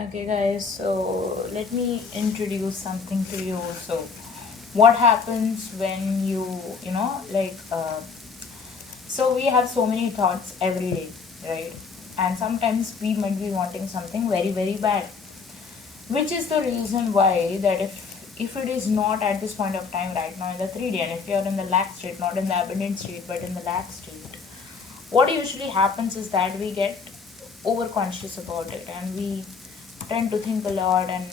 Okay, guys, so let me introduce something to you. So, what happens when so we have so many thoughts every day, right? And sometimes we might be wanting something very, very bad, which is the reason why that if it is not at this point of time right now in the 3D, and if you are in the lack state, not in the abundant state, but in the lack state, what usually happens is that we get overconscious about it and we tend to think a lot, and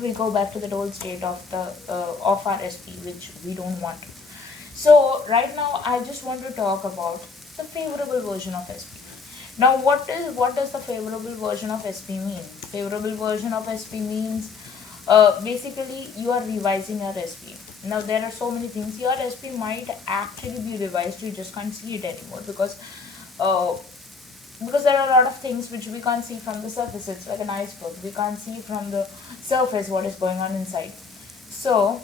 we go back to that old state of the of our SP, which we don't want. So right now I just want to talk about the favorable version of SP. Now what does the favorable version of SP mean? Favorable version of SP means basically you are revising your SP. Now there are so many things. Your SP might actually be revised, you just can't see it anymore uh, because there are a lot of things which we can't see from the surface. It's like an iceberg, we can't see from the surface what is going on inside. So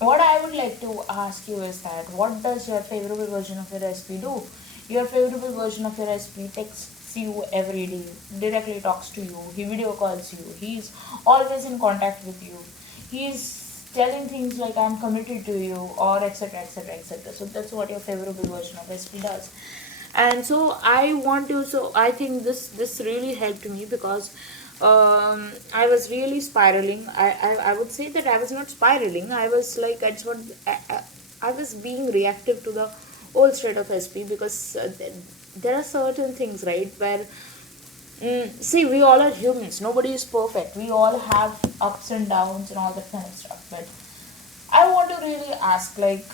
what I would like to ask you is that what does your favorable version of your SP do? Your favorable version of your SP texts you every day, directly talks to you, he video calls you, he's always in contact with you, he's telling things like I'm committed to you, or etc etc etc. So that's what your favorable version of SP does. And so I think this really helped me because I was really spiraling. I would say that I was not spiraling, I was like I was being reactive to the old state of SP, because there are certain things, right, where see, we all are humans, nobody is perfect, we all have ups and downs and all that kind of stuff. But I want to really ask, like,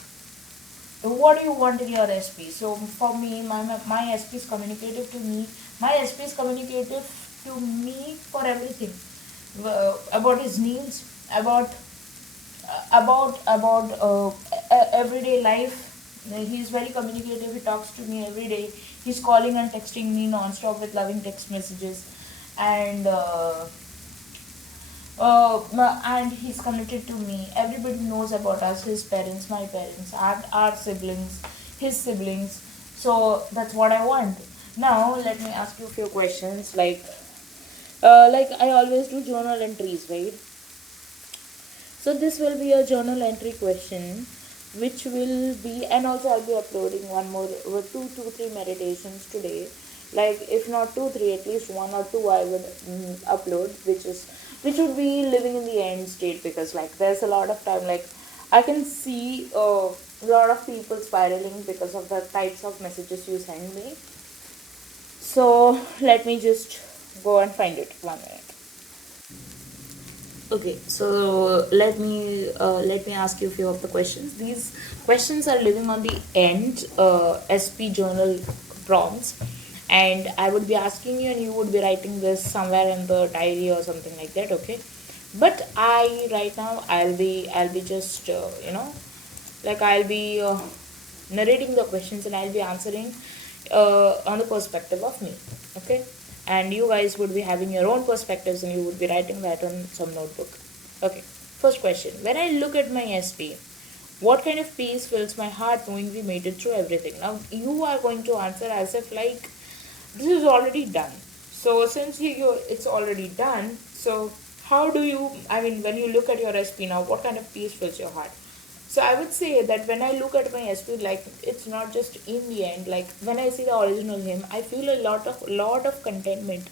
what do you want in your SP? So for me, my SP is communicative to me. My SP is communicative to me for everything, about his needs, about everyday life. He's very communicative. He talks to me every day. He's calling and texting me non-stop with loving text messages, and and he's connected to me. Everybody knows about us, his parents, my parents, our siblings, his siblings. So that's what I want. Now let me ask you a few questions. Like I always do journal entries, right? So this will be a journal entry question, which will be, and also I'll be uploading one more, two, three meditations today. Like if not two, three, at least one or two I would upload, which would be living in the end state, because like there's a lot of time, like I can see a lot of people spiraling because of the types of messages you send me. So let me just go and find it. 1 minute. Okay, so let me ask you a few of the questions. These questions are living on the end SP journal prompts, and I would be asking you, and you would be writing this somewhere in the diary or something like that. Okay, but I right now I'll be just like I'll be narrating the questions, and I'll be answering on the perspective of me. Okay, and you guys would be having your own perspectives, and you would be writing that on some notebook. Okay, first question: when I look at my SP, what kind of peace fills my heart knowing we made it through everything? Now you are going to answer as if like this is already done. So since it's already done, so how do you, I mean, when you look at your SP now, what kind of peace fills your heart? So I would say that when I look at my SP, like it's not just in the end. Like when I see the original him, I feel a lot of contentment,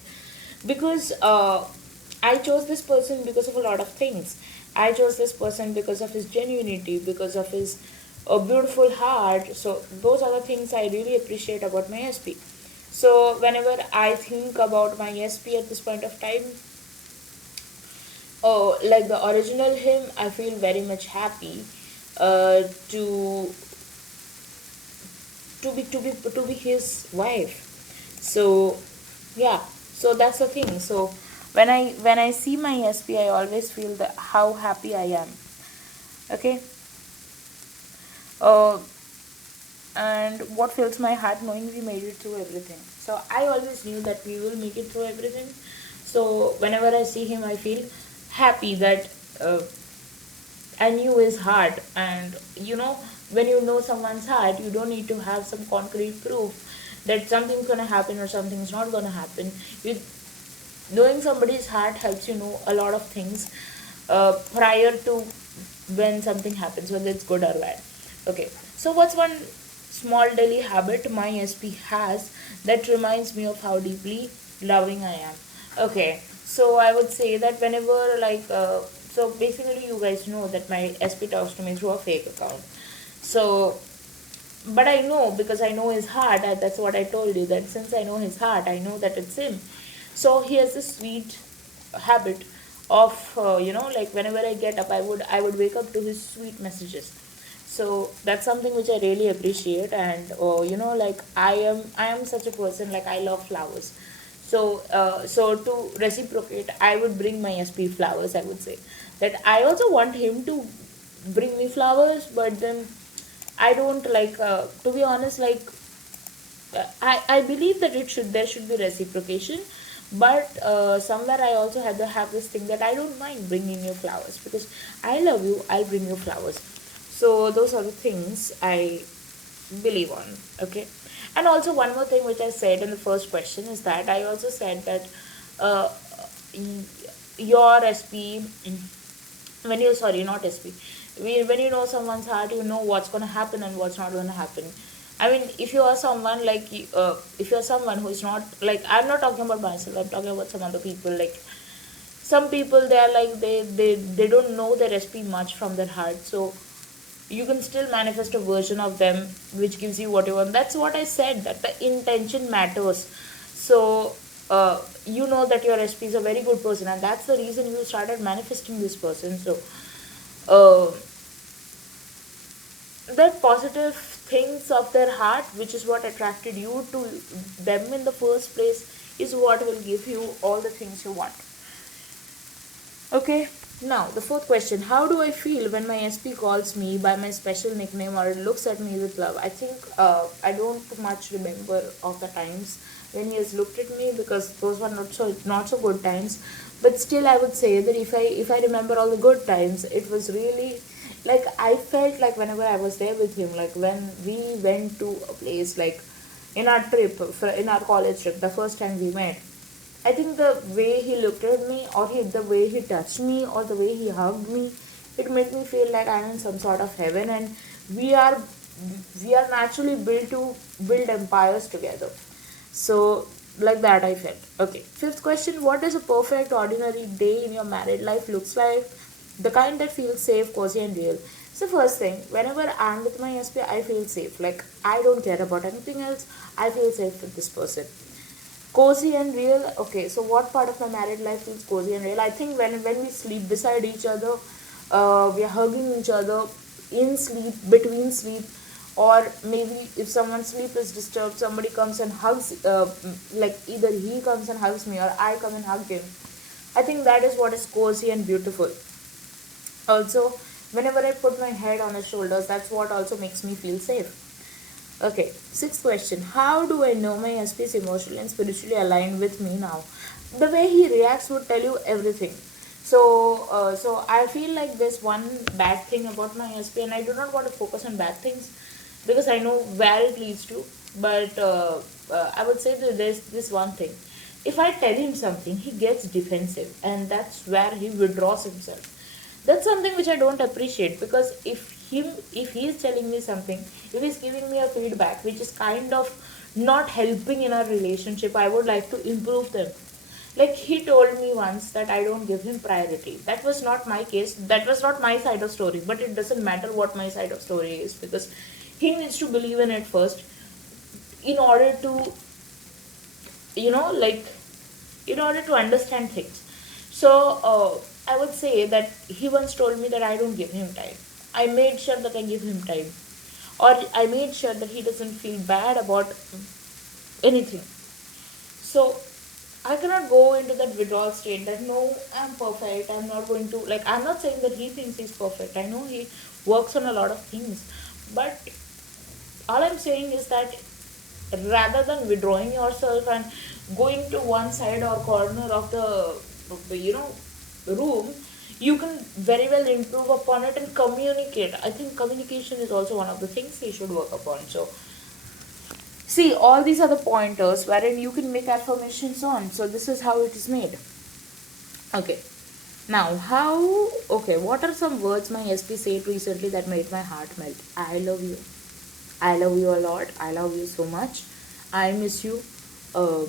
because I chose this person because of a lot of things. I chose this person because of his genuinity, because of his beautiful heart. So those are the things I really appreciate about my SP. So whenever I think about my SP at this point of time, oh, like the original him, I feel very much happy uh, to to be his wife. So yeah, so that's the thing. So when I see my SP, I always feel that how happy I am. Okay. uh, and what fills my heart knowing we made it through everything. So I always knew that we will make it through everything. So whenever I see him, I feel happy that I knew his heart. And when you know someone's heart, you don't need to have some concrete proof that something's gonna happen or something's not gonna happen. You Knowing somebody's heart helps you know a lot of things prior to when something happens, whether it's good or bad. Okay, so what's one small daily habit my SP has that reminds me of how deeply loving I am? Okay, so I would say that whenever, like, so basically, you guys know that my SP talks to me through a fake account. So, but I know, because I know his heart, and that's what I told you, that since I know his heart, I know that it's him. So he has this sweet habit of, like, whenever I get up, I would wake up to his sweet messages. So that's something which I really appreciate. And like, I am such a person, like, I love flowers. So to reciprocate, I would bring my SP flowers. I would say that I also want him to bring me flowers, but then I don't like, to be honest, like, I believe that there should be reciprocation, but somewhere I also have this thing that I don't mind bringing you flowers, because I love you. I'll bring you flowers. So those are the things I believe on. Okay, and also one more thing which I said in the first question is that I also said that uh, y- your SP, when you, sorry, not SP, when you know someone's heart, you know what's going to happen and what's not going to happen. I mean, if you are someone like, if you're someone who is not, like, I'm not talking about myself, I'm talking about some other people. Like, some people, they are like, they don't know their SP much from their heart. So you can still manifest a version of them which gives you what you want. That's what I said, that the intention matters. So you know that your SP is a very good person, and that's the reason you started manifesting this person. So uh, the positive things of their heart, which is what attracted you to them in the first place, is what will give you all the things you want. Okay, now the fourth question: how do I feel when my SP calls me by my special nickname or looks at me with love? I think I don't much remember of the times when he has looked at me, because those were not so good times. But still, I would say that if I remember all the good times, it was really, like, I felt like whenever I was there with him, like when we went to a place, like in our trip, in our college trip, the first time we met. I think the way he looked at me, or the way he touched me, or the way he hugged me, it made me feel like I'm in some sort of heaven, and we are we are naturally built to build empires together. So, like that, I felt. Okay. Fifth question: what does a perfect ordinary day in your married life looks like? The kind that feels safe, cozy, and real. So first thing, whenever I'm with my SP, I feel safe. Like, I don't care about anything else. I feel safe with this person. Cozy and real. Okay, so what part of my married life is cozy and real? I think when we sleep beside each other, we are hugging each other in sleep, between sleep, or maybe if someone's sleep is disturbed, somebody comes and hugs, like either he comes and hugs me or I come and hug him. I think that is what is cozy and beautiful. Also, whenever I put my head on his shoulders, that's what also makes me feel safe. Okay, sixth question. How do I know my SP is emotionally and spiritually aligned with me now? The way he reacts would tell you everything. So I feel like there's one bad thing about my SP, and I do not want to focus on bad things because I know where it leads to. But I would say that there's this one thing. If I tell him something, he gets defensive, and that's where he withdraws himself. That's something which I don't appreciate, because if he is telling me something, if he's giving me a feedback which is kind of not helping in our relationship, I would like to improve them. Like, he told me once that I don't give him priority. That was not my case, that was not my side of story, but it doesn't matter what my side of story is, because he needs to believe in it first, in order to, like, in order to understand things. So I would say that he once told me that I don't give him time. I made sure that I give him time, or I made sure that he doesn't feel bad about anything. So I cannot go into that withdrawal state that no, I'm perfect. I'm not going to, like, I'm not saying that he thinks he's perfect. I know he works on a lot of things, but all I'm saying is that rather than withdrawing yourself and going to one side or corner of the room, you can very well improve upon it and communicate. I think communication is also one of the things we should work upon. So See, all these are the pointers wherein you can make affirmations on. So this is how it is made. Okay. Now, what are some words my SP said recently that made my heart melt? I love you. I love you a lot. I love you so much. I miss you. Uh,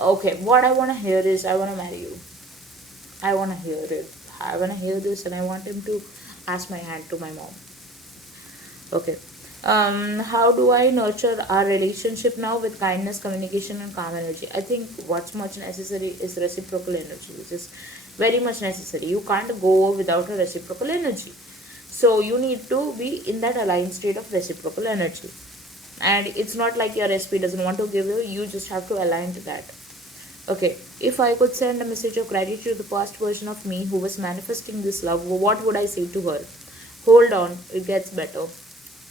okay, what I want to hear is I want to marry you. I want to hear it. I want to hear this and I want him to ask my hand to my mom. Okay. How do I nurture our relationship now with kindness, communication, and calm energy? I think what's much necessary is reciprocal energy, which is very much necessary. You can't go without a reciprocal energy. So you need to be in that aligned state of reciprocal energy. And it's not like your SP doesn't want to give you just have to align to that. Okay, if I could send a message of gratitude to the past version of me who was manifesting this love, what would I say to her? Hold on, it gets better.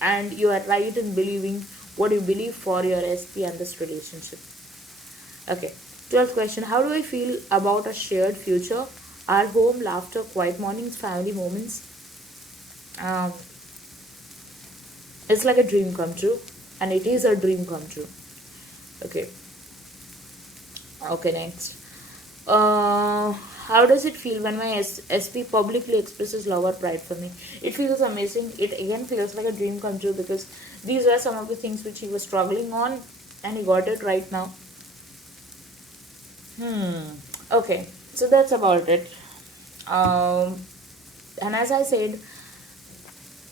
And you are right in believing what you believe for your SP and this relationship. Okay, 12th question. How do I feel about a shared future? Our home, laughter, quiet mornings, family moments. Um, it's like a dream come true, and it is a dream come true. Okay, okay, next. How does it feel when my SP publicly expresses love or pride for me? It feels amazing. It again feels like a dream come true because these were some of the things which he was struggling on and he got it right now. Okay, so that's about it. Um, and as I said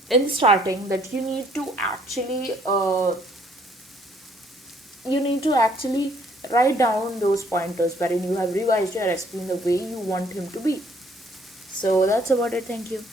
in the starting, that you need to actually write down those pointers wherein you have revised your SP in the way you want him to be. So that's about it. Thank you.